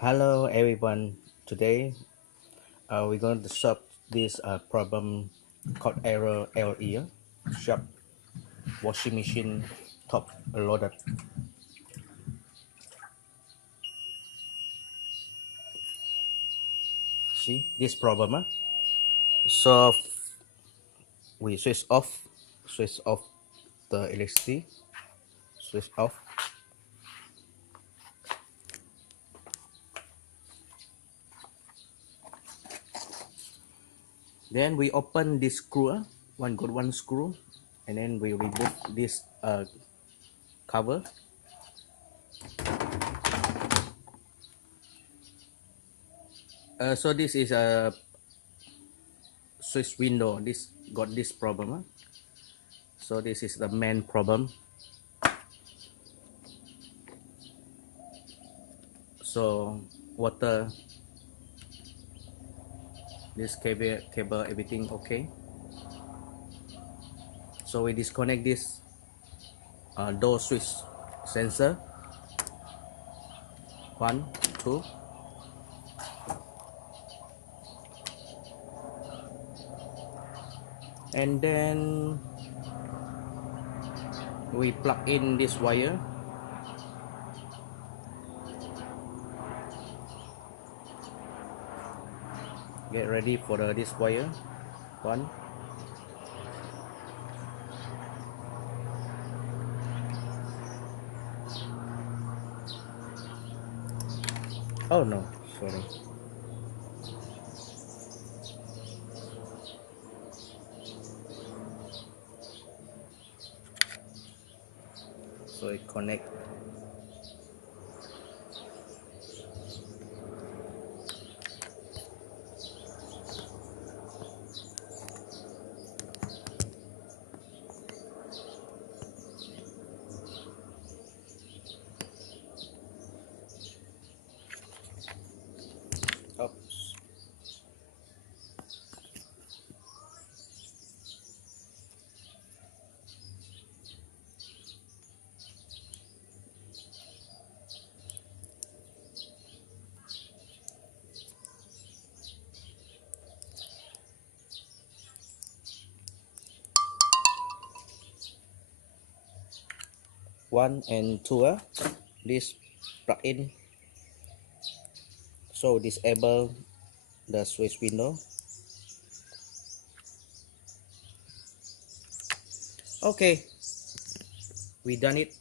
Hello everyone. Today we're going to solve this problem called error LE, sharp washing machine top loaded. See this problem? So we switch off the electricity, switch off. Then we open this screw, one screw, and then we remove this cover. So this is a switch window. This got this problem. So this is the main problem. So water, this cable everything okay. So we disconnect this door switch sensor, 1 2, and then we plug in this wire. Get ready for this wire. 1, oh no, sorry. So it connect. Oops. One and two, this plug in, so disable the switch window. Okay, we done it.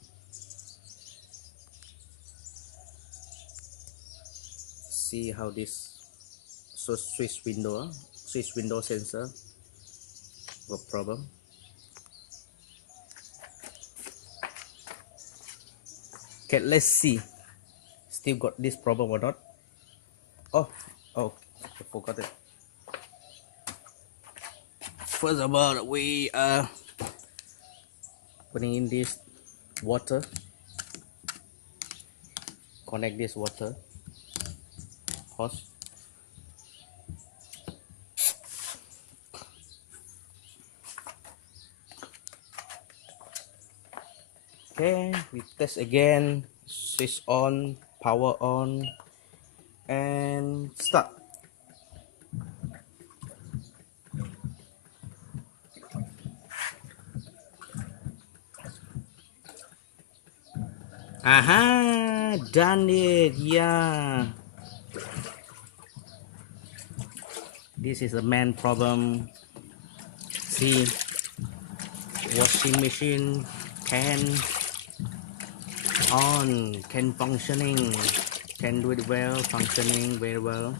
See how this switch window sensor got problem. Okay, let's see still got this problem or not. Oh, I forgot it. First of all, we are putting in this water, connect this water hose. Okay, we test again, switch on, power on, and start. Aha, done it. Yeah, this is the main problem. See, washing machine can functioning, can do it well, functioning very well.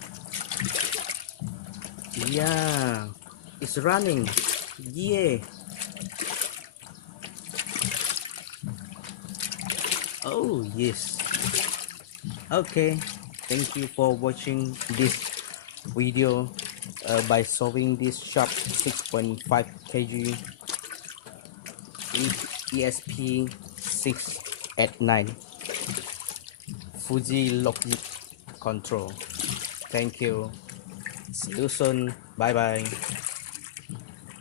Yeah, it's running. Yeah. Oh yes. Okay, thank you for watching this video by solving this sharp 6.5 kg ESP689 Fuji logic control. Thank you. See you soon. Bye bye.